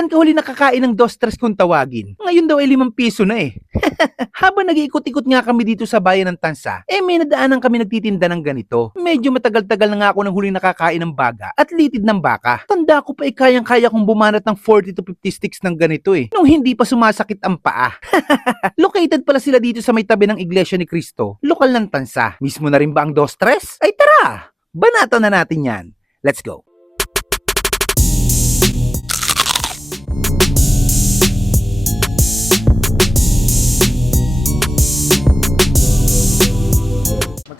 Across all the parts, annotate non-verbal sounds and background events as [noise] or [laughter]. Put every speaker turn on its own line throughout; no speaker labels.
Kailan ka huli nakakain ng dos tres kung tawagin? Ngayon daw ay limang piso na eh. [laughs] Habang nag-iikot-ikot nga kami dito sa bayan ng Tansa, eh may nadaanan kami nagtitinda ng ganito. Medyo matagal-tagal na nga ako nang huling nakakain ng baga at litid ng baka. Tanda ko pa eh kayang-kaya kong bumanat ng 40 to 50 sticks ng ganito eh. Nung hindi pa sumasakit ang paa. [laughs] Located pala sila dito sa may tabi ng Iglesia ni Cristo, lokal ng Tansa. Mismo na rin ba ang dos tres? Ay tara! Banatan na natin yan. Let's go.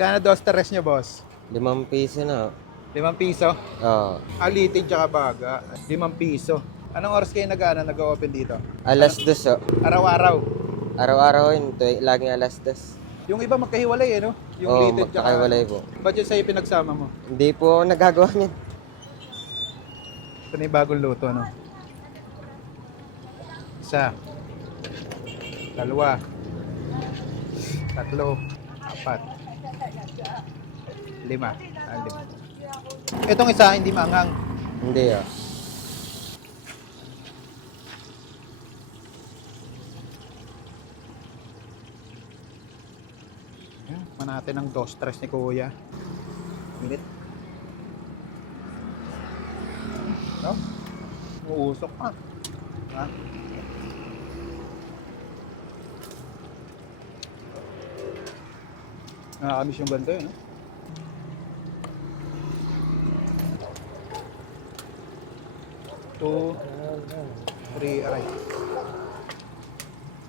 Magkano dos tres nyo, boss?
Limang piso na.
Limang piso?
Oo.
Alitid tsaka baga. Limang piso. Anong oras kayo nag, ano, nag-open dito?
alas dos oh.
Araw-araw.
Araw-araw yun. Tuwi, laging alas dos.
Yung iba magkahiwalay eh, no? Yung
Oo,
litid tsaka...
magkakaiwalay po.
Ba't yun sa'yo pinagsama mo?
Hindi po ako nagagawa niyan.
Ito na yung bagong luto, no? Isa. Dalawa. Tatlo. Apat. Lima. Ah, lima. Itong isa, hindi maanghang.
Hindi oh.
Yan, manate ng dos stress ni Kuya. Minute. No? Uusok pa. Ha? Nakakamiss yung ganito eh, no? Two, three, aray.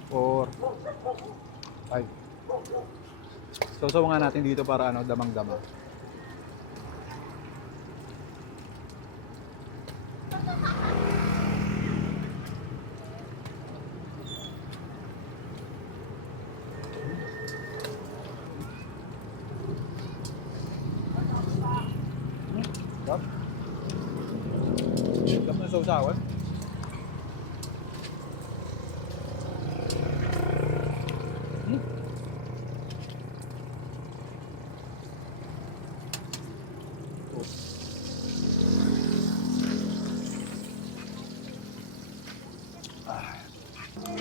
Four, five. So, nga natin dito para ano, damang-dama. Sarap. Sarap na sausawan.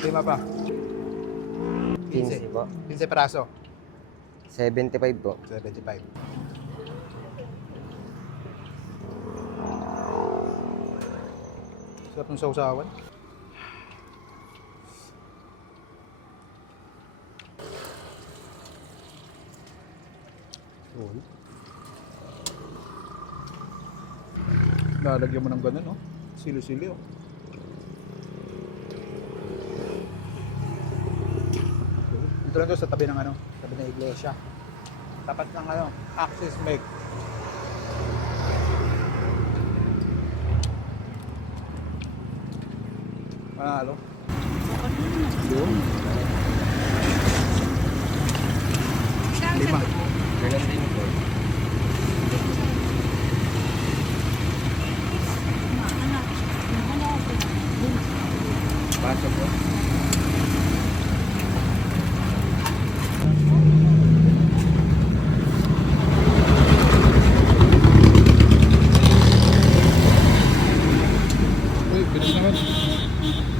Lima pa.
15 po.
15 peraso.
75 po.
75. Sarap ng sausawan. Uy. Lalagyan mo ng ganun, no? Sili-sili, oh. Dito lang to sa tabi ng ano, tabi ng iglesia. Tapat ng ano, Axis Meg. Panalo. Doon. Lima.
Ganun din ito. Pasa po. Oh. Uy, ganun naman. Mm-hmm.